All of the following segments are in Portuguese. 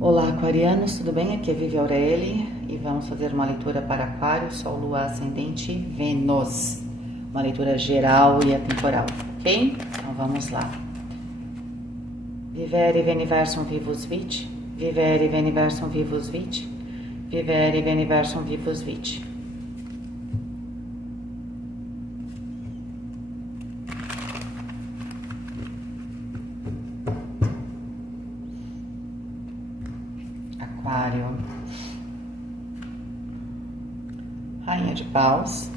Olá, aquarianos, tudo bem? Aqui é Vivi Aureli e vamos fazer uma leitura para Aquário, Sol, Lua, Ascendente, Vênus. Uma leitura geral e atemporal, ok? Então vamos lá. Vivere veniversum vivus vit, vivere veniversum vivus vit, vivere veniversum vivus vit. Aquário, Rainha de Paus,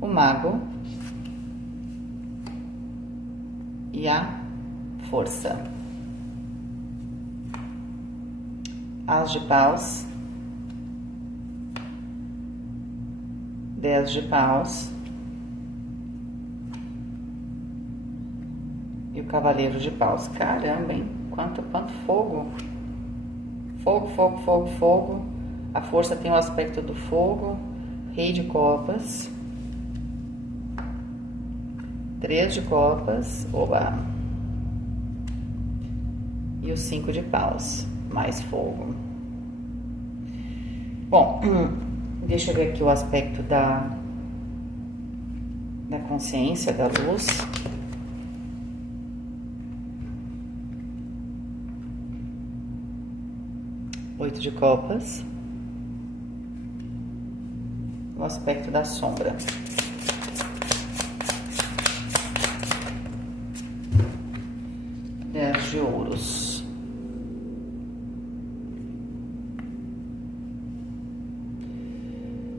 o Mago e a Força. As de Paus, 10 de Paus e o Cavaleiro de Paus. Caramba, hein? Quanto fogo! Fogo, fogo, fogo, fogo. A Força tem o aspecto do fogo. Rei de Copas. 3 de Copas. Oba! E o 5 de Paus. Mais fogo. Bom, deixa eu ver aqui o aspecto da consciência, da luz. 8 de Copas. O aspecto da sombra. 10 de Ouros.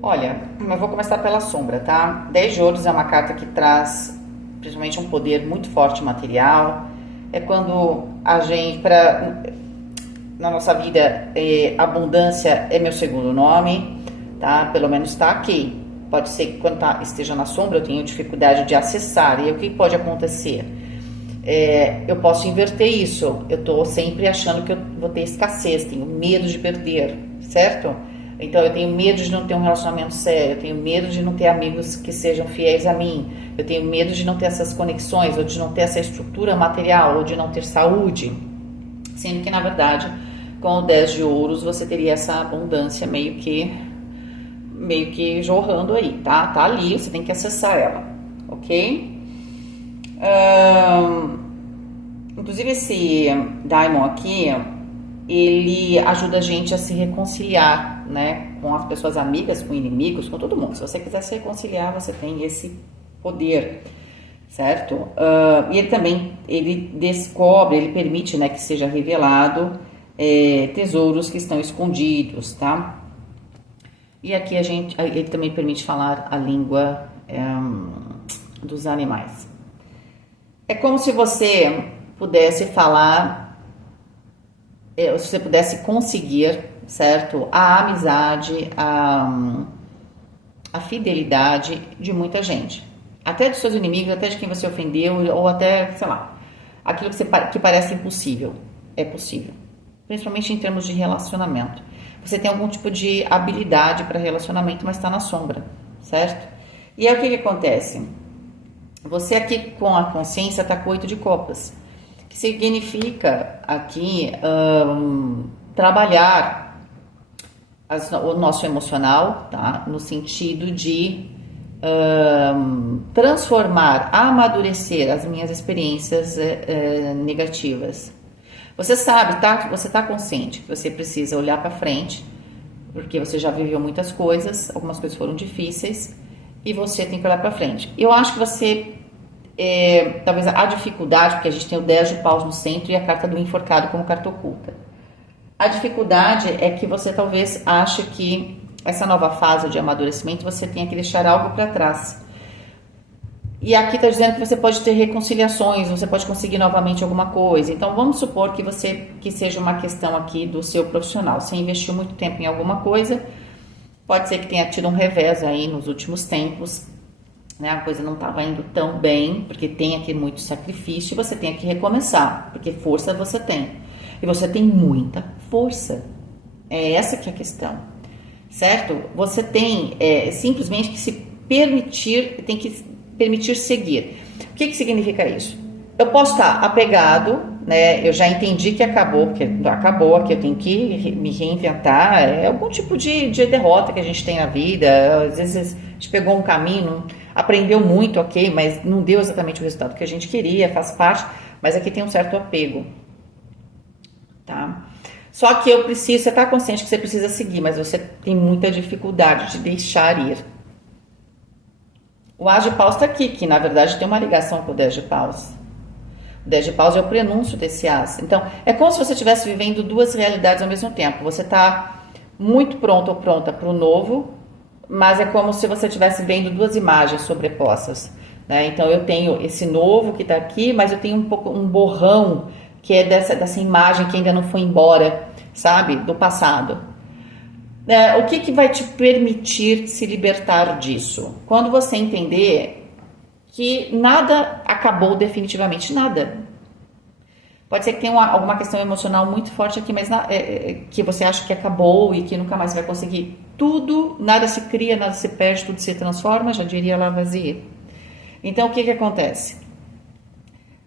Olha, eu vou começar pela sombra, tá? 10 de Ouros é uma carta que traz, principalmente, um poder muito forte material. É quando a gente, na nossa vida, abundância é meu segundo nome, tá? Pelo menos está aqui. Pode ser que quando esteja na sombra eu tenha dificuldade de acessar. E o que pode acontecer? Eu posso inverter isso. Eu estou sempre achando que eu vou ter escassez, tenho medo de perder, certo? Então eu tenho medo de não ter um relacionamento sério, eu tenho medo de não ter amigos que sejam fiéis a mim, eu tenho medo de não ter essas conexões, ou de não ter essa estrutura material, ou de não ter saúde. Sendo que, na verdade, com o 10 de Ouros você teria essa abundância meio que jorrando aí, tá? Tá ali, você tem que acessar ela, ok? Inclusive esse Diamond aqui, ele ajuda a gente a se reconciliar, né? Com as pessoas amigas, com inimigos, com todo mundo. Se você quiser se reconciliar, você tem esse poder, certo? E ele também, ele descobre, ele permite, né, que seja revelado tesouros que estão escondidos, tá? E aqui ele também permite falar a língua dos animais. É como se você pudesse falar, se você pudesse conseguir, certo? A amizade, a fidelidade de muita gente. Até dos seus inimigos, até de quem você ofendeu, ou até, sei lá, aquilo que parece impossível. É possível. Principalmente em termos de relacionamento. Você tem algum tipo de habilidade para relacionamento, mas está na sombra, certo? E aí o que acontece? Você aqui com a consciência está com 8 de Copas, que significa aqui trabalhar o nosso emocional, tá? No sentido de transformar, amadurecer as minhas experiências negativas. Você sabe, tá? Você está consciente que você precisa olhar para frente, porque você já viveu muitas coisas, algumas coisas foram difíceis, e você tem que olhar para frente. Eu acho que você, talvez a dificuldade, porque a gente tem o 10 de Paus no centro e a carta do enforcado como carta oculta. A dificuldade é que você talvez ache que essa nova fase de amadurecimento você tenha que deixar algo para trás. E aqui está dizendo que você pode ter reconciliações, você pode conseguir novamente alguma coisa. Então, vamos supor que seja uma questão aqui do seu profissional. Você investiu muito tempo em alguma coisa, pode ser que tenha tido um revés aí nos últimos tempos, né? A coisa não estava indo tão bem, porque tem aqui muito sacrifício, e você tem que recomeçar, porque força você tem. E você tem muita força. É essa que é a questão, certo? Você tem simplesmente que se permitir, tem que permitir seguir. O que significa isso? Eu posso estar apegado, né? Eu já entendi que acabou, porque acabou, que eu tenho que me reinventar. É algum tipo de derrota que a gente tem na vida. Às vezes a gente pegou um caminho, aprendeu muito, ok, mas não deu exatamente o resultado que a gente queria, faz parte, mas aqui tem um certo apego, tá? Só que eu preciso, você está consciente que você precisa seguir, mas você tem muita dificuldade de deixar ir. O As de Paus está aqui, que na verdade tem uma ligação com o 10 de Paus. O 10 de Paus é o prenúncio desse As. Então, é como se você estivesse vivendo duas realidades ao mesmo tempo. Você está muito pronto ou pronta para o novo, mas é como se você estivesse vendo duas imagens sobrepostas, né? Então, eu tenho esse novo que está aqui, mas eu tenho um pouco um borrão, que é dessa imagem que ainda não foi embora, sabe? Do passado. O que vai te permitir se libertar disso? Quando você entender que nada acabou definitivamente, nada. Pode ser que tenha alguma questão emocional muito forte aqui, mas que você acha que acabou e que nunca mais vai conseguir. Tudo, nada se cria, nada se perde, tudo se transforma, já diria Lavoisier. Então, o que acontece?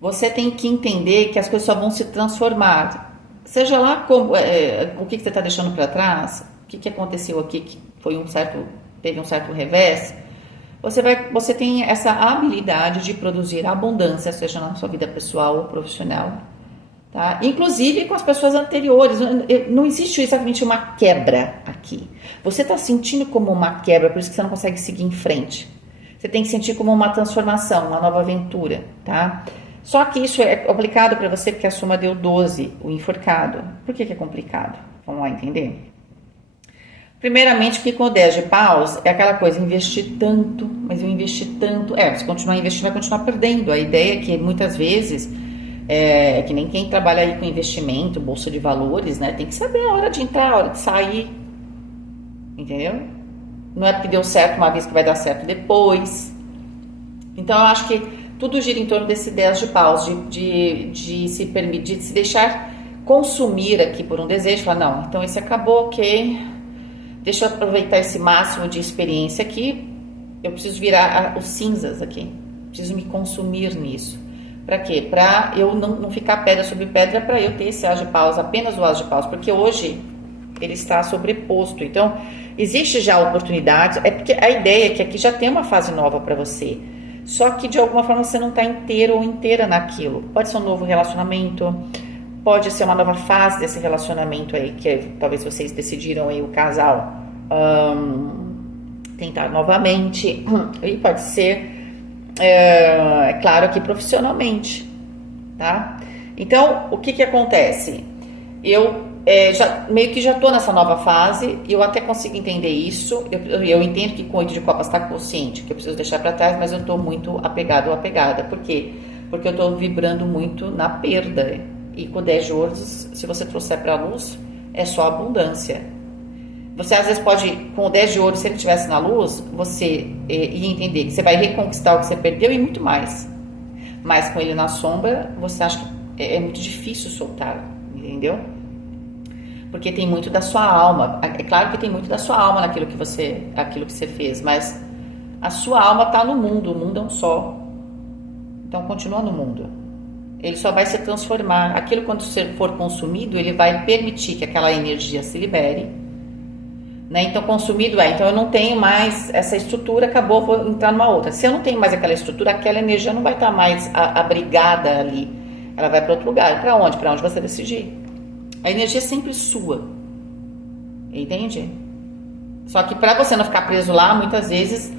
Você tem que entender que as coisas só vão se transformar. Seja lá o que você está deixando para trás, o que aconteceu aqui, que foi teve um certo revés. Você tem essa habilidade de produzir abundância, seja na sua vida pessoal ou profissional, tá? Inclusive com as pessoas anteriores. Não existe exatamente uma quebra aqui. Você está sentindo como uma quebra, por isso que você não consegue seguir em frente. Você tem que sentir como uma transformação, uma nova aventura, tá? Só que isso é complicado para você porque a soma deu 12, o enforcado. Por que é complicado? Vamos lá entender? Primeiramente, porque com o 10 de Paus é aquela coisa, investir tanto, mas eu investi tanto. Você continuar investindo, vai continuar perdendo. A ideia é que muitas vezes, que nem quem trabalha aí com investimento, bolsa de valores, né? Tem que saber a hora de entrar, a hora de sair. Entendeu? Não é porque deu certo uma vez que vai dar certo depois. Então, eu acho que tudo gira em torno desse 10 de Paus, de se permitir, de se deixar consumir aqui por um desejo. Falar, não, então esse acabou, ok. Deixa eu aproveitar esse máximo de experiência aqui. Eu preciso virar os cinzas aqui. Preciso me consumir nisso. Para quê? Para eu não ficar pedra sobre pedra, para eu ter esse As de Paus, apenas o As de Paus. Porque hoje ele está sobreposto. Então, existe já oportunidades. É porque a ideia é que aqui já tem uma fase nova para você. Só que de alguma forma você não está inteiro ou inteira naquilo. Pode ser um novo relacionamento. Pode ser uma nova fase desse relacionamento aí, que talvez vocês decidiram aí, o casal, tentar novamente. E pode ser, claro, que profissionalmente, tá? Então, o que acontece? Eu meio que já tô nessa nova fase, eu até consigo entender isso. Eu entendo que com o 8 de Copas está consciente, que eu preciso deixar para trás, mas eu tô muito apegado ou apegada. Por quê? Porque eu tô vibrando muito na perda. E com o 10 de ouros, se você trouxer para a luz, é só abundância. Você às vezes pode, com o 10 de ouros, se ele estivesse na luz, você ia entender que você vai reconquistar o que você perdeu e muito mais. Mas com ele na sombra, você acha que é muito difícil soltar, entendeu? Porque tem muito da sua alma. É claro que tem muito da sua alma naquilo que você fez, mas a sua alma está no mundo, o mundo é um só. Então continua no mundo. Ele só vai se transformar. Aquilo, quando for consumido, ele vai permitir que aquela energia se libere, né? Então, consumido então eu não tenho mais essa estrutura, acabou, vou entrar numa outra. Se eu não tenho mais aquela estrutura, aquela energia não vai estar mais abrigada ali. Ela vai para outro lugar. Para onde? Para onde você decidir. A energia é sempre sua. Entende? Só que para você não ficar preso lá, muitas vezes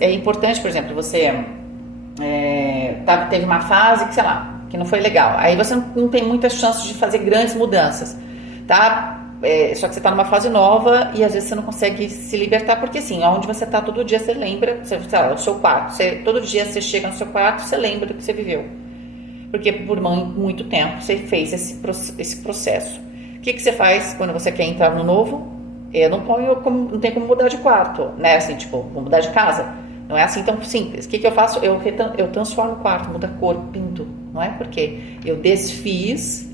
é importante, por exemplo, você... teve uma fase que, sei lá, que não foi legal. Aí você não tem muitas chances de fazer grandes mudanças, tá? Só que você tá numa fase nova e às vezes você não consegue se libertar, porque assim, onde você tá todo dia você lembra, sei lá, o seu quarto. Todo dia você chega no seu quarto, você lembra do que você viveu. Porque por muito tempo você fez esse processo. O que você faz quando você quer entrar no novo? Não tem como mudar de quarto, né? Assim, tipo, vou mudar de casa. Não é assim tão simples. O que eu faço? Eu transformo o quarto, mudo a cor, pinto. Não é porque eu desfiz,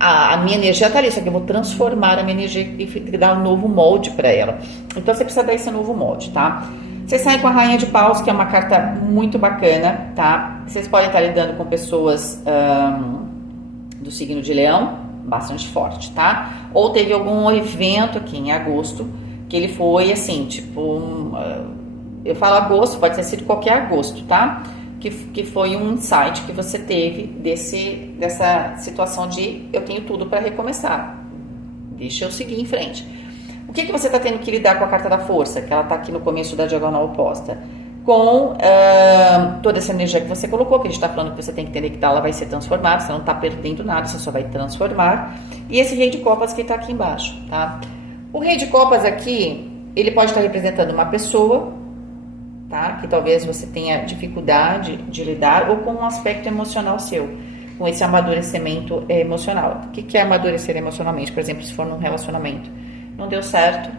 a minha energia está ali, só que eu vou transformar a minha energia e dar um novo molde para ela. Então você precisa dar esse novo molde, tá? Você sai com a Rainha de Paus, que é uma carta muito bacana, tá? Vocês podem estar lidando com pessoas do signo de Leão, bastante forte, tá? Ou teve algum evento aqui em agosto, que ele foi assim, tipo, eu falo agosto, pode ter sido qualquer agosto, tá? Que foi um insight que você teve dessa situação de eu tenho tudo para recomeçar, deixa eu seguir em frente. O que você está tendo que lidar com a carta da força, que ela está aqui no começo da diagonal oposta? Com toda essa energia que você colocou, que a gente está falando que você tem que entender que ela vai ser transformada, você não está perdendo nada, você só vai transformar. E esse rei de copas que está aqui embaixo, tá? O rei de copas aqui, ele pode estar representando uma pessoa, tá? Que talvez você tenha dificuldade de lidar, ou com um aspecto emocional seu, com esse amadurecimento emocional. O que é amadurecer emocionalmente? Por exemplo, se for num relacionamento, não deu certo,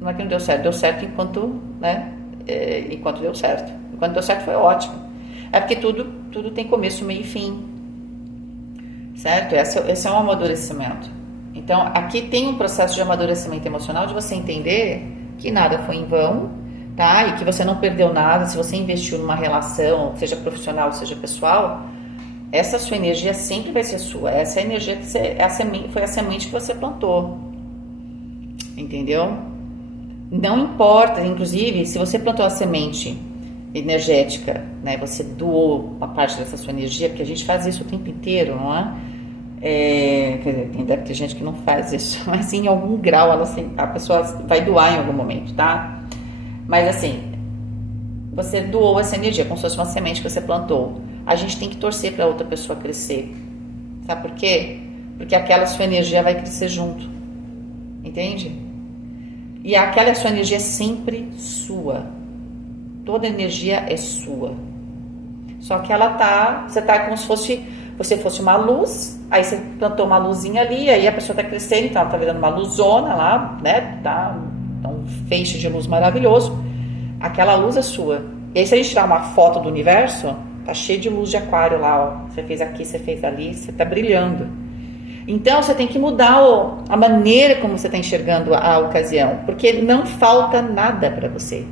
não é que não deu certo enquanto, né? Enquanto deu certo. Enquanto deu certo foi ótimo. É porque tudo tem começo, meio e fim. Certo? Esse é um amadurecimento. Então, aqui tem um processo de amadurecimento emocional, de você entender que nada foi em vão, tá? E que você não perdeu nada. Se você investiu numa relação, seja profissional, seja pessoal, essa sua energia sempre vai ser sua. Essa energia que foi a semente que você plantou. Entendeu? Não importa, inclusive, se você plantou a semente energética, né? Você doou uma parte dessa sua energia, porque a gente faz isso o tempo inteiro, não é? Deve ter gente que não faz isso, mas em algum grau a pessoa vai doar em algum momento, tá? Mas assim, você doou essa energia, como se fosse uma semente que você plantou. A gente tem que torcer para outra pessoa crescer. Sabe por quê? Porque aquela sua energia vai crescer junto. Entende? E aquela sua energia é sempre sua. Toda energia é sua. Só que você tá como se você fosse uma luz, aí você plantou uma luzinha ali, aí a pessoa tá crescendo, então ela tá virando uma luzona lá, né? Tá um feixe de luz maravilhoso. Aquela luz é sua. E aí se a gente tirar uma foto do universo, tá cheio de luz de aquário lá, ó. Você fez aqui, você fez ali, você tá brilhando. Então, você tem que mudar a maneira como você está enxergando a ocasião, porque não falta nada para você.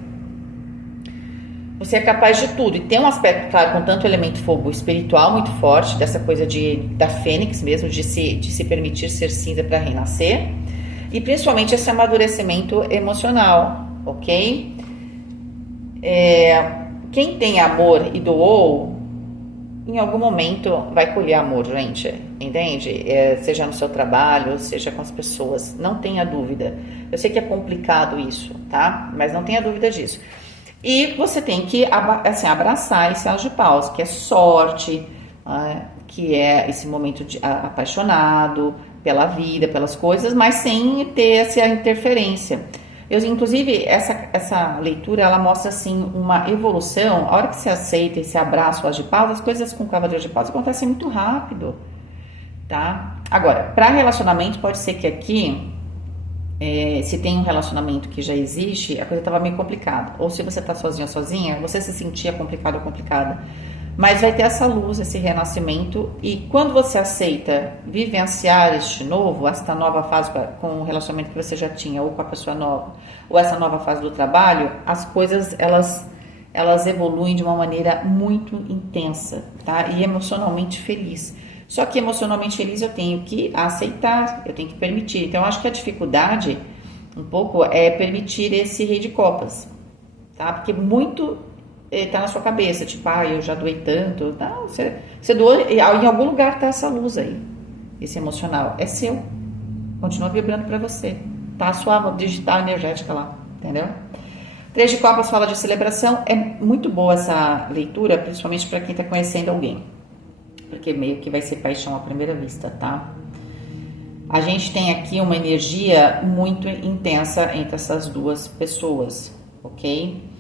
Você é capaz de tudo. E tem um aspecto, claro, com tanto elemento fogo espiritual muito forte, dessa coisa da fênix mesmo, de se permitir ser cinza para renascer. E principalmente esse amadurecimento emocional, ok? Quem tem amor e doou, em algum momento vai colher amor, gente, entende? Seja no seu trabalho, seja com as pessoas, não tenha dúvida. Eu sei que é complicado isso, tá? Mas não tenha dúvida disso. E você tem que assim, abraçar esse as de paus, que é sorte, que é esse momento apaixonado pela vida, pelas coisas, mas sem ter essa interferência. Inclusive, essa leitura, ela mostra, assim, uma evolução. A hora que você aceita esse abraço as de paus, as coisas com o cavaleiro de paus acontecem muito rápido, tá? Agora, para relacionamento, pode ser que aqui, se tem um relacionamento que já existe, a coisa estava meio complicada. Ou se você está sozinho ou sozinha, você se sentia complicado ou complicada. Mas vai ter essa luz, esse renascimento, e quando você aceita vivenciar este novo, esta nova fase com o relacionamento que você já tinha, ou com a pessoa nova, ou essa nova fase do trabalho, as coisas, elas evoluem de uma maneira muito intensa, tá? E emocionalmente feliz. Só que emocionalmente feliz eu tenho que aceitar, eu tenho que permitir. Então, eu acho que a dificuldade, um pouco, é permitir esse rei de copas, tá? Porque muito tá na sua cabeça, tipo, eu já doei tanto. Não, você doou, em algum lugar tá essa luz aí, esse emocional, é seu, continua vibrando para você, tá a sua digital energética lá, entendeu? Três de copas fala de celebração, é muito boa essa leitura, principalmente para quem tá conhecendo alguém, porque meio que vai ser paixão à primeira vista, tá? A gente tem aqui uma energia muito intensa entre essas duas pessoas, ok?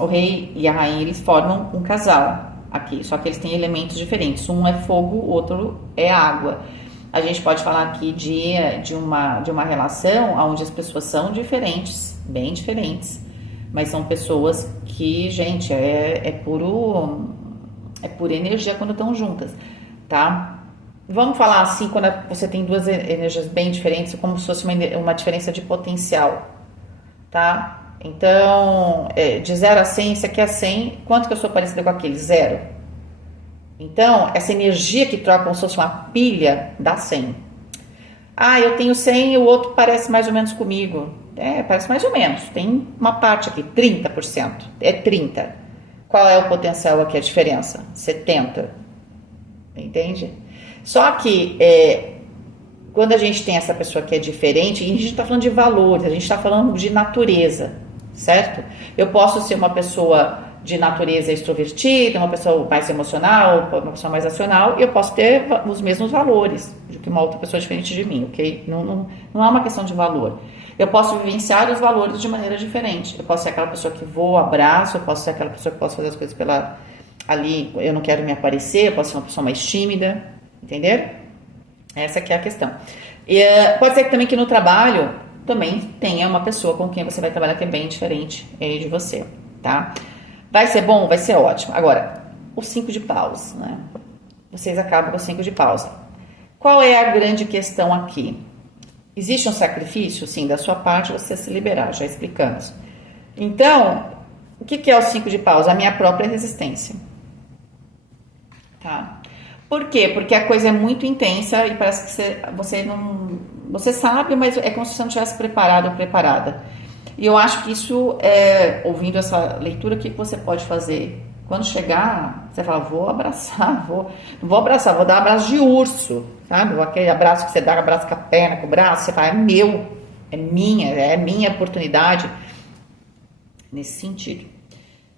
O rei e a rainha, eles formam um casal aqui, só que eles têm elementos diferentes. Um é fogo, o outro é água. A gente pode falar aqui de uma relação onde as pessoas são diferentes, bem diferentes, mas são pessoas que, gente, é pura energia quando estão juntas, tá? Vamos falar assim, quando você tem duas energias bem diferentes, como se fosse uma diferença de potencial, tá? Então, de 0 a 100, isso aqui é 100, quanto que eu sou parecida com aquele? 0. Então, essa energia que troca como se fosse uma pilha, dá 100. Ah, eu tenho 100 e o outro parece mais ou menos comigo. Parece mais ou menos. Tem uma parte aqui, 30%. É 30. Qual é o potencial aqui, a diferença? 70. Entende? Só que quando a gente tem essa pessoa que é diferente, e a gente está falando de valores, a gente está falando de natureza, certo? Eu posso ser uma pessoa de natureza extrovertida, uma pessoa mais emocional, uma pessoa mais racional, e eu posso ter os mesmos valores do que uma outra pessoa diferente de mim, ok? Não é uma questão de valor. Eu posso vivenciar os valores de maneira diferente. Eu posso ser aquela pessoa que voa, abraço, eu posso ser aquela pessoa que posso fazer as coisas ali, eu não quero me aparecer, eu posso ser uma pessoa mais tímida, entender? Essa que é a questão. E, pode ser que também que no trabalho também tenha uma pessoa com quem você vai trabalhar que é bem diferente de você, tá? Vai ser bom? Vai ser ótimo. Agora, o 5 de paus, né? Vocês acabam com o 5 de paus. Qual é a grande questão aqui? Existe um sacrifício? Sim, da sua parte você se liberar, já explicamos. Então, o que é o 5 de paus? A minha própria resistência. Tá? Por quê? Porque a coisa é muito intensa e parece que você não... Você sabe, mas é como se você não tivesse preparado ou preparada. E eu acho que isso, ouvindo essa leitura, o que você pode fazer? Quando chegar, você fala, vou abraçar, não vou abraçar, vou dar um abraço de urso, sabe? Aquele abraço que você dá, abraço com a perna, com o braço, você fala, é meu, é minha oportunidade, nesse sentido.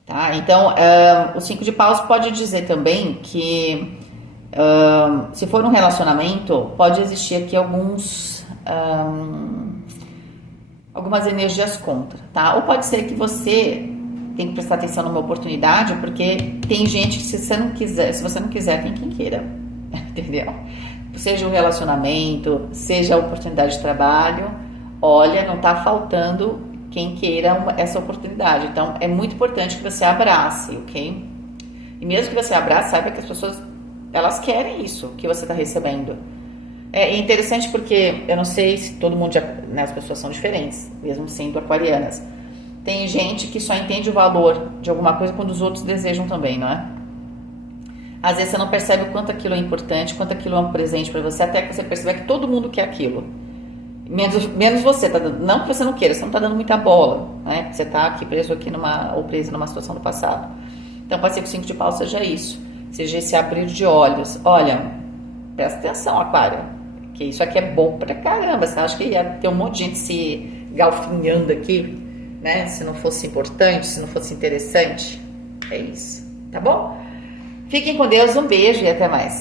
Tá? Então, o 5 de paus pode dizer também que, se for um relacionamento, pode existir aqui algumas energias contra, tá? Ou pode ser que você tem que prestar atenção numa oportunidade, porque tem gente que se você não quiser, tem quem queira, entendeu? Seja o relacionamento, seja a oportunidade de trabalho, olha, não tá faltando quem queira essa oportunidade. Então, é muito importante que você abrace, ok? E mesmo que você abrace, saiba que as pessoas, elas querem isso que você está recebendo. É interessante porque, eu não sei se todo mundo né, as pessoas são diferentes, mesmo sendo aquarianas. Tem gente que só entende o valor de alguma coisa quando os outros desejam também, não é? Às vezes você não percebe o quanto aquilo é importante, quanto aquilo é um presente para você, até que você percebe que todo mundo quer aquilo. Menos você, tá dando, não que você não queira, você não está dando muita bola, né? Você está aqui preso aqui ou preso numa situação do passado. Então pode ser que o 5 de paus seja isso, seja esse abrir de olhos. Olha, presta atenção, aquário, que isso aqui é bom pra caramba. Você acha que ia ter um monte de gente se galfinhando aqui, né? Se não fosse importante, se não fosse interessante. É isso, tá bom? Fiquem com Deus, um beijo e até mais.